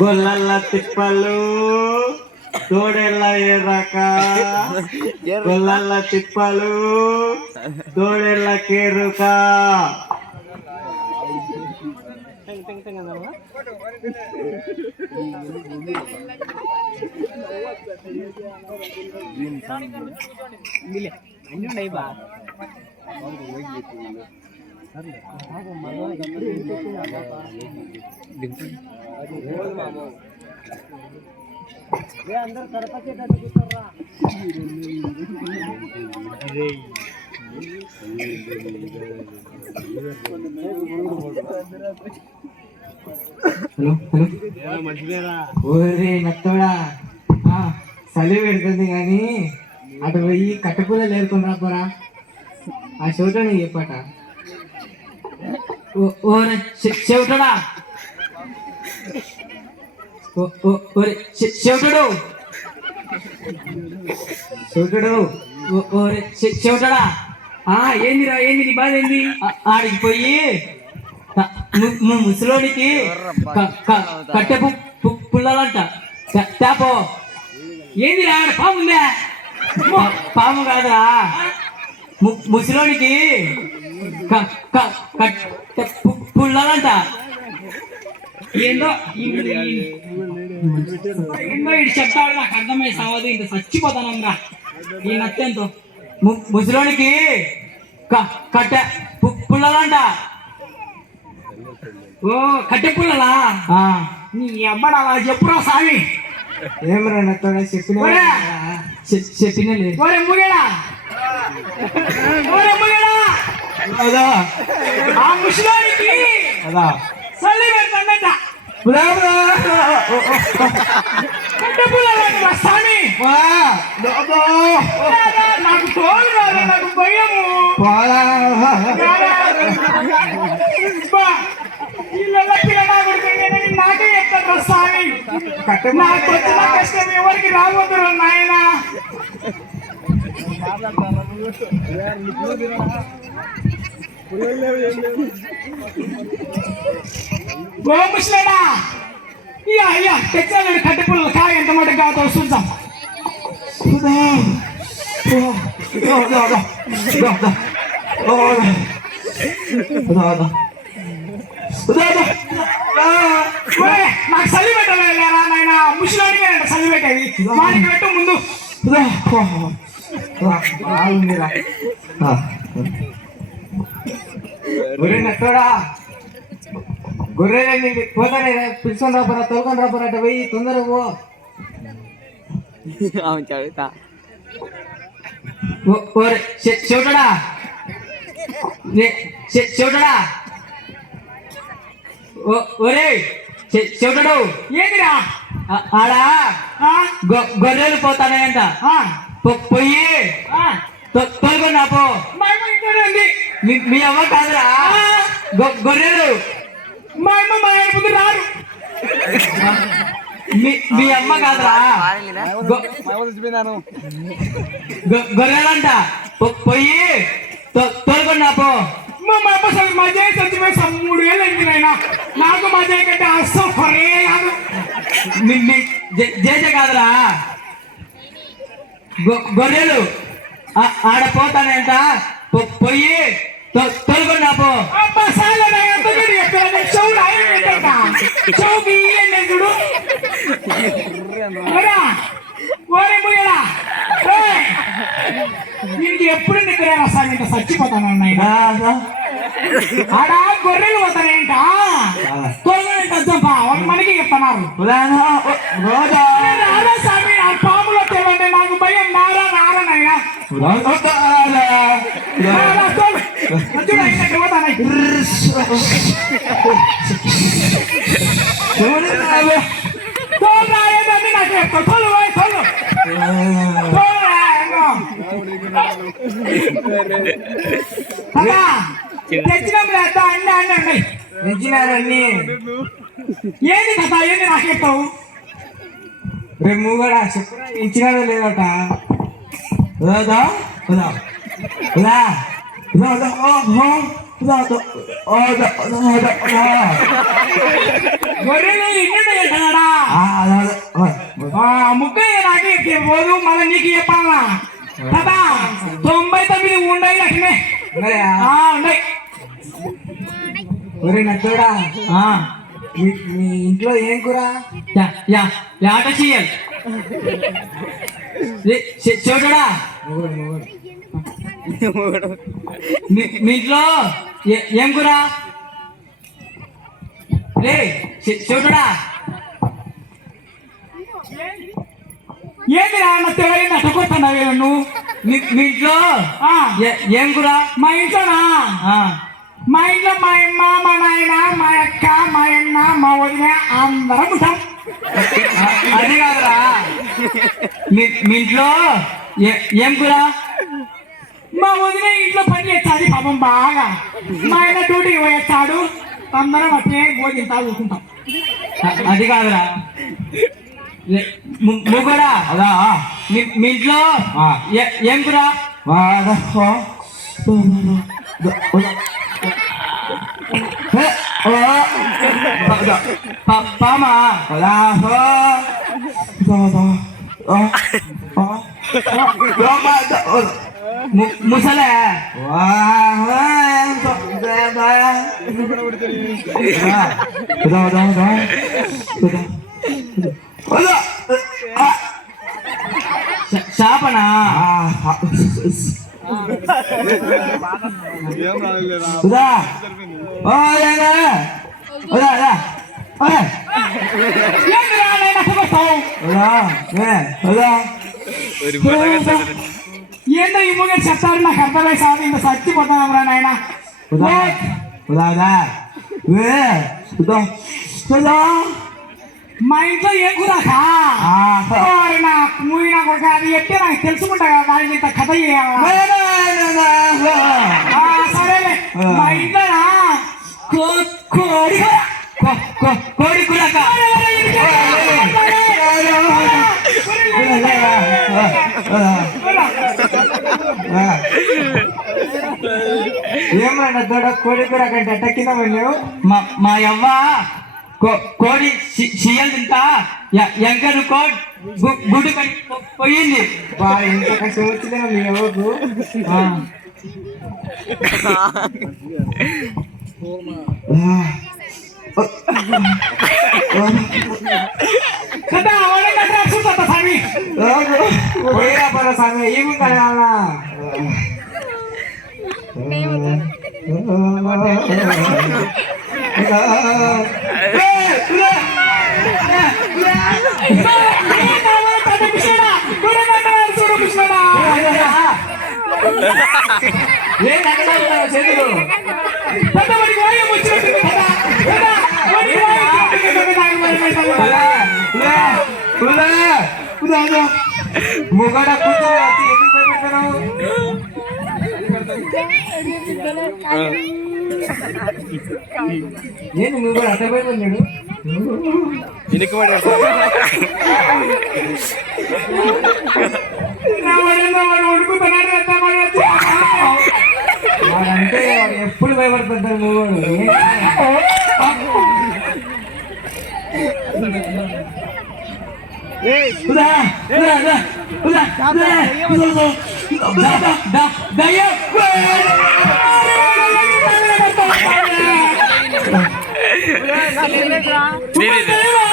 గొల్లల తిప్పలు తోడెళ్ళ ఎర్రక గొల్లల తిప్పలు తోడెళ్ళ కేరుక అందరు కడపచ్చేటట్టు కూర్చోర్రా. హలో ఓరే నత్తోడా, చలి పెడుతుంది కానీ అటు పోయి కట్టకూర లేరుకుని రాపోరా. ఆ చెవిటని చెప్పట. ఓరే చెవిటడా, చెవిటడు చెవిటడు ఓరే చెవిటడా, ఏందిరా ఏంది నీ బాధ ఏంది? ఆడికి పోయి ముసలోడికి కట్టె పుల్లలంట తేపో. ఏందిరా ఆడ పాము ఉందా? పాము కాదురా, ముసలోడికి పుల్లలంట. ఏందో ఏందో ఇటు చెప్తాడు, నాకు అర్థమై సావదు. ఇంత చచ్చిపోతానమ్మరా ఈ నత్తెంతో. ముసలోడికి కట్టె పుల్లలంట. ఓ కట్టె పుల్లలా? నీ అబ్బడా చెప్పురా సామి. ఏమరా నత్తోడా చెప్పిన ముగేడా అదా ఆ ముసలోడికి అదా చలి పెడతాడంట. కట్టె పుల్లలంట సామి. నాకు తోలు రాదు, నాకు భయము. నాకే చెప్తాను స్వామి, నాకు వచ్చిన కష్టం ఎవరికి రాబోతురు నాయన. గోముష్లేడా అయ్యా తెచ్చాలండి కట్టె పుల్లలు. కాయ ఎంత మాట కాతో చూద్దాం. నాకు చలి పెట్టలేదా నాయన? ముసలోడికి చలి పెట్టేది. వాడికి పెట్టు ముందు. గొర్రె పోతానే పిలుచుకొని రాపోరా, తోలుకొని రాపోరా. అట్ట పోయి తొందరగా పో. చెవిటడా చెవిటడా ఒరే చెవిటడు ఏంటిరా? ఆడా గొర్రెలు పోతానంట. పొయ్యి తోలుకొని రాపో. మీ అమ్మ కాదురా, గొర్రెలు. మా అమ్మ మా ముందు రారు. మీ అమ్మ కాదురా, గొర్రెలంట. పొయ్యి తోలుకొని రాపో. మా అమ్మ సరే మా జయ చచ్చిపోయి 3 ఏళ్ళు అయింది నాయన. నాకు మా జయ కంటే అస్సలు కొరే కాదు. జేజ కాదురా, గొర్రెలు. ఆడ పోతానంట. పొయ్యి తోలుకొని రాపో. దీనికి ఎప్పుడు నిద్ర వస్తాను? ఇంత చచ్చిపోతాను నాయన. ఆడ గొర్రెలు పోతానేంట, తోలుకుంటా మనకి చెప్తున్నారు. రారా స్వామి, ఆ పాములో తెలియండి. నాకు భయం. నారా నారా నాయన. నాకు చెప్తా తెచ్చినారన్నీ. ఏంది కదా ఏంది నాకు చెప్తావు? రేపు కూడా చెప్పరా ఇచ్చినారో లేదట. రా రా రా గొర్రెలు ఇన్నట్టు చేస్తాడా ముక్క నాకే పోదు మళ్ళీ నీకు చెప్పాలా కదా 99 ఉండయి లక్ష్మి ఉండయి. ఒరే నచ్చోడా మీ ఇంట్లో ఏం కూర? యాట చీయల్ చూడడా మీ ఇంట్లో ఏం కూర రే చూడడా ఏంటి తెలంగాణ నచ్చకొస్తున్నావు నువ్వు మీ ఇంట్లో ఏం కూర? మా ఇంట్లోనా మా ఇంట్లో మా అమ్మ మా నాయన మా అక్క మా అన్న మా వదిన అందరం ఉంటాం. అది కాదురా మీ ఇంట్లో ఏం కూర? మా వదిన ఇంట్లో పని చేస్తాడు పాపం బాగా, మా ఆయన డ్యూటీకి పోయేస్తాడు, అందరం అట్లే భోజనం తాగుతుంటాం. అది కాదురా ముగ్గురా అదా మీ ఇంట్లో ఏం కూర? పామా ముసలే చేపనా? ఏంటో ఈ మూగ చెప్తారు నాకు అర్థమై సార్ ఇంత చచ్చిపోతాం రా నాయన. మా ఇంట్లో ఏం కూరకా నాకు మూవీ నాకు అది చెప్తే నాకు తెలుసుకుంటా కదా దానికి ఇంత కథ సరేలే. మా ఇంట్లో కోడి కోడి కూర ఏమన్నా దొడ కోడి కూర కంటే అట్ట కింద వెళ్ళావు. మా యవ్వ కోడి సీఎల్ తింటా ఎంకరు గుడి పోయింది. ఇంత కష్టం వచ్చిందా మీ అవ్వకు? స్వామి ఏమి ముగడ కూర్చోటి ఎందుకు భయపెడతావు? నేను నువ్వు కూడా అట్ట భయపడ్డాడు. వాడంటే ఎప్పుడు భయపడుతుంటాడు నువ్వు. Did it.